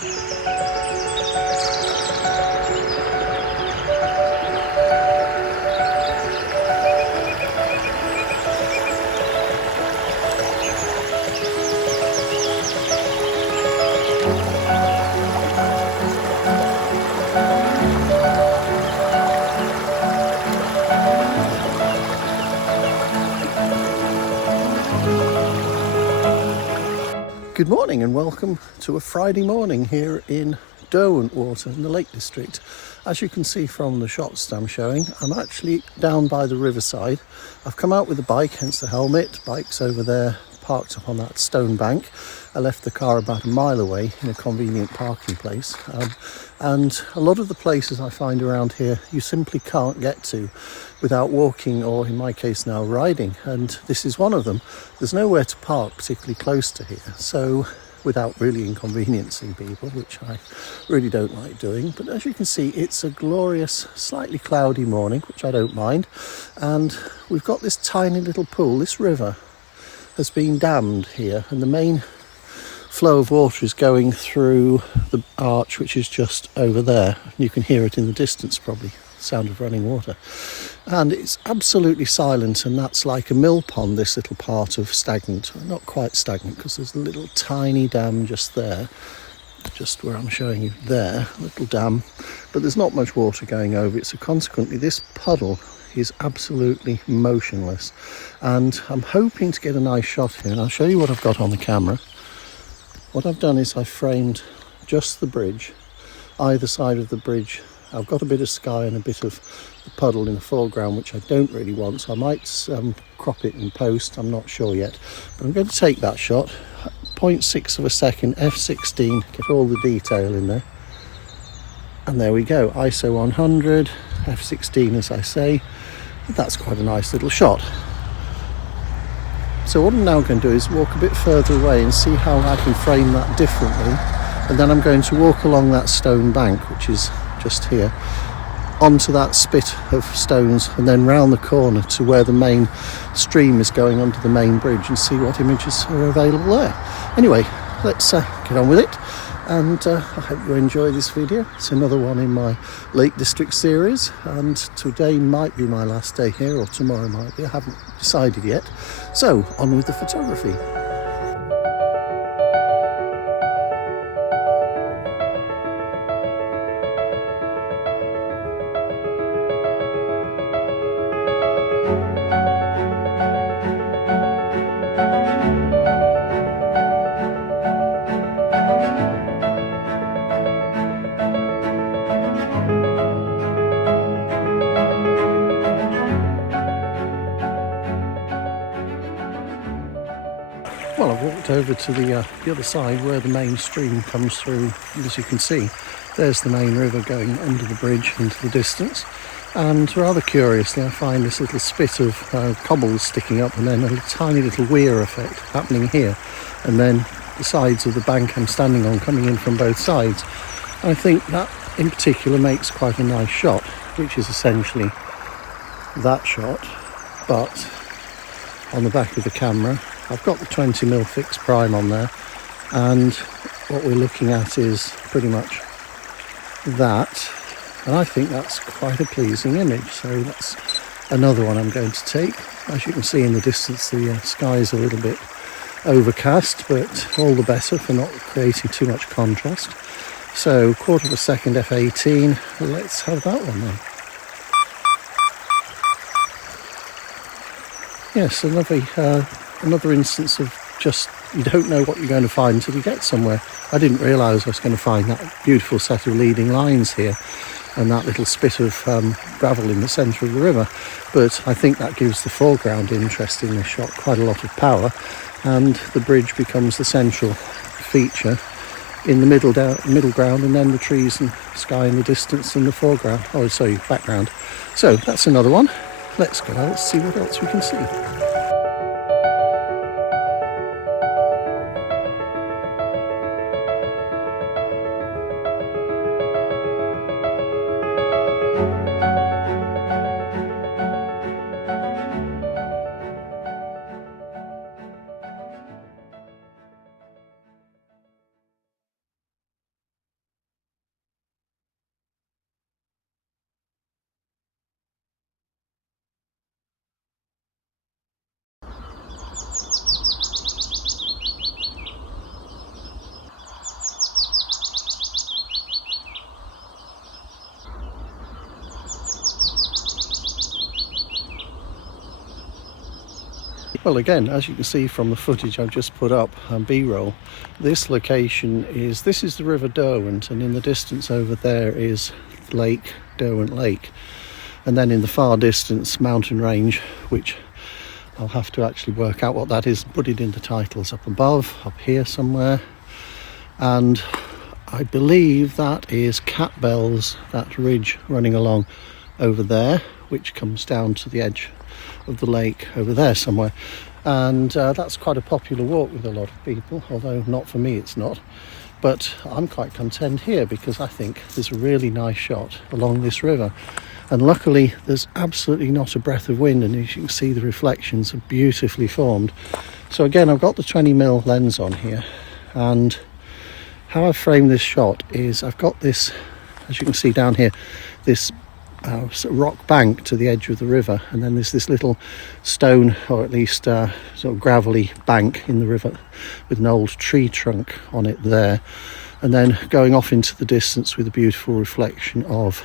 Good morning and welcome to a Friday morning here in Derwent Water in the Lake District. As you can see from the shots I'm showing, I'm actually down by the riverside. I've come out with the bike, hence the helmet. Bike's over there parked up on that stone bank. I left the car about a mile away in a convenient parking place. And a lot of the places I find around here you simply can't get to without walking, or in my case now riding, and this is one of them. There's nowhere to park particularly close to here, so without really inconveniencing people, which I really don't like doing. But as you can see, it's a glorious, slightly cloudy morning, which I don't mind, and we've got this tiny little pool. This river has been dammed here, and the main flow of water is going through the arch, which is just over there. You can hear it in the distance probably, sound of running water, and it's absolutely silent, and that's like a mill pond, this little part of stagnant. Not quite stagnant, because there's a little tiny dam just there, just where I'm showing you there, a little dam, but there's not much water going over it, so consequently this puddle is absolutely motionless. And I'm hoping to get a nice shot here, and I'll show you what I've got on the camera. What I've done is I framed just the bridge, either side of the bridge. I've got a bit of sky and a bit of the puddle in the foreground, which I don't really want, so I might crop it in post, I'm not sure yet. But I'm going to take that shot, 0.6 of a second, f16, get all the detail in there. And there we go, ISO 100, f16 as I say. That's quite a nice little shot. So what I'm now going to do is walk a bit further away and see how I can frame that differently. And then I'm going to walk along that stone bank, which is just here, onto that spit of stones, and then round the corner to where the main stream is going under the main bridge, and see what images are available there. Anyway, let's get on with it, and I hope you enjoy this video. It's another one in my Lake District series, and today might be my last day here, or tomorrow might be, I haven't decided yet. So on with the photography. Well, I've walked over to the other side where the main stream comes through, and as you can see, there's the main river going under the bridge into the distance. And rather curiously, I find this little spit of cobbles sticking up, and then a tiny little weir effect happening here, and then the sides of the bank I'm standing on coming in from both sides. I think that in particular makes quite a nice shot, which is essentially that shot, but on the back of the camera I've got the 20mm fixed prime on there, and what we're looking at is pretty much that, and I think that's quite a pleasing image. So that's another one I'm going to take. As you can see in the distance, the sky is a little bit overcast, but all the better for not creating too much contrast. So 1/4 of a second f18, let's have that one then. Yes, another instance of just, you don't know what you're going to find until you get somewhere. I didn't realise I was going to find that beautiful set of leading lines here and that little spit of gravel in the centre of the river, but I think that gives the foreground interest in this shot quite a lot of power, and the bridge becomes the central feature in the middle ground, and then the trees and sky in the distance in the foreground, oh sorry, background. So that's another one. Let's go, let's see what else we can see. Well, again, as you can see from the footage I've just put up on B-roll, this location is, this is the River Derwent, and in the distance over there is Lake, Derwent Lake. And then in the far distance, mountain range, which I'll have to actually work out what that is, put it in the titles up above, up here somewhere. And I believe that is Cat Bells, that ridge running along over there, which comes down to the edge of the lake over there somewhere. And that's quite a popular walk with a lot of people, although not for me, it's not. But I'm quite content here because I think there's a really nice shot along this river. And luckily there's absolutely not a breath of wind, and as you can see the reflections are beautifully formed. So again, I've got the 20mm lens on here, and how I've framed this shot is I've got this, as you can see down here, this rock bank to the edge of the river, and then there's this little stone, or at least sort of gravelly bank in the river with an old tree trunk on it there, and then going off into the distance with a beautiful reflection of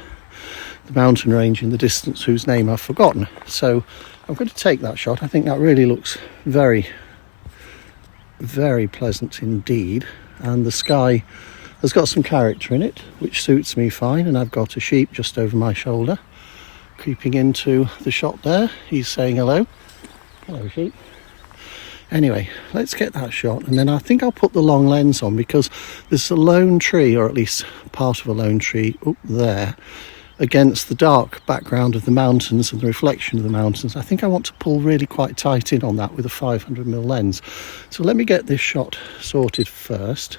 the mountain range in the distance whose name I've forgotten. So I'm going to take that shot. I think that really looks very, very pleasant indeed, and the sky has got some character in it, which suits me fine. And I've got a sheep just over my shoulder creeping into the shot there. He's saying hello. Hello, sheep. Anyway, let's get that shot, and then I think I'll put the long lens on because there's a lone tree, or at least part of a lone tree up there against the dark background of the mountains and the reflection of the mountains. I think I want to pull really quite tight in on that with a 500mm lens. So let me get this shot sorted first.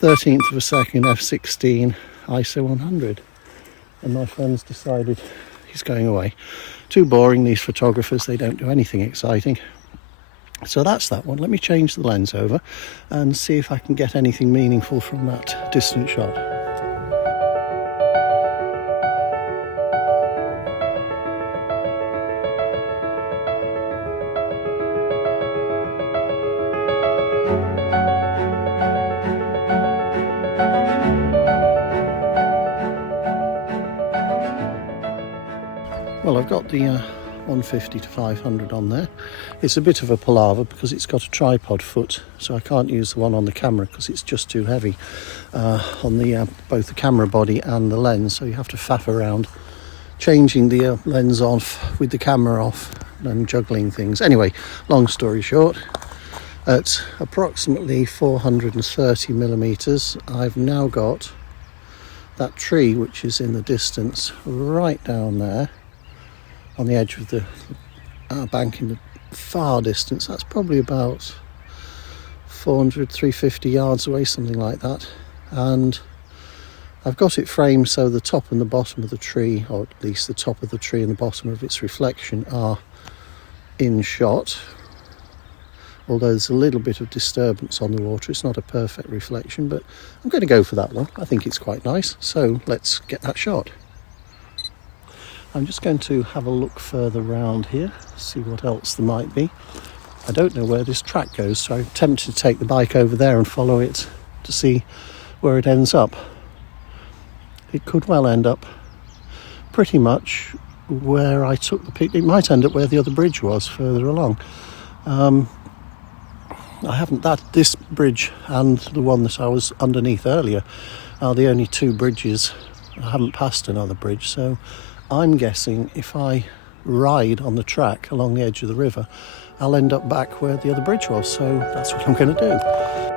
13th of a second, f16, ISO 100. And my friend's decided he's going away. Too boring, these photographers, they don't do anything exciting. So that's that one. Let me change the lens over and see if I can get anything meaningful from that distant shot. Well, I've got the 150 to 500 on there. It's a bit of a palaver because it's got a tripod foot, so I can't use the one on the camera because it's just too heavy on the both the camera body and the lens, so you have to faff around changing the lens off with the camera off and juggling things. Anyway, long story short, at approximately 430mm, I've now got that tree which is in the distance right down there on the edge of the bank in the far distance. That's probably about 400, 350 yards away, something like that. And I've got it framed so the top and the bottom of the tree, or at least the top of the tree and the bottom of its reflection, are in shot. Although there's a little bit of disturbance on the water, it's not a perfect reflection, but I'm going to go for that one. I think it's quite nice, so let's get that shot. I'm just going to have a look further round here, see what else there might be. I don't know where this track goes, so I'm tempted to take the bike over there and follow it to see where it ends up. It could well end up pretty much where I took the picture. It might end up where the other bridge was further along. This bridge and the one that I was underneath earlier are the only two bridges. I haven't passed another bridge, so I'm guessing if I ride on the track along the edge of the river, I'll end up back where the other bridge was, so that's what I'm going to do.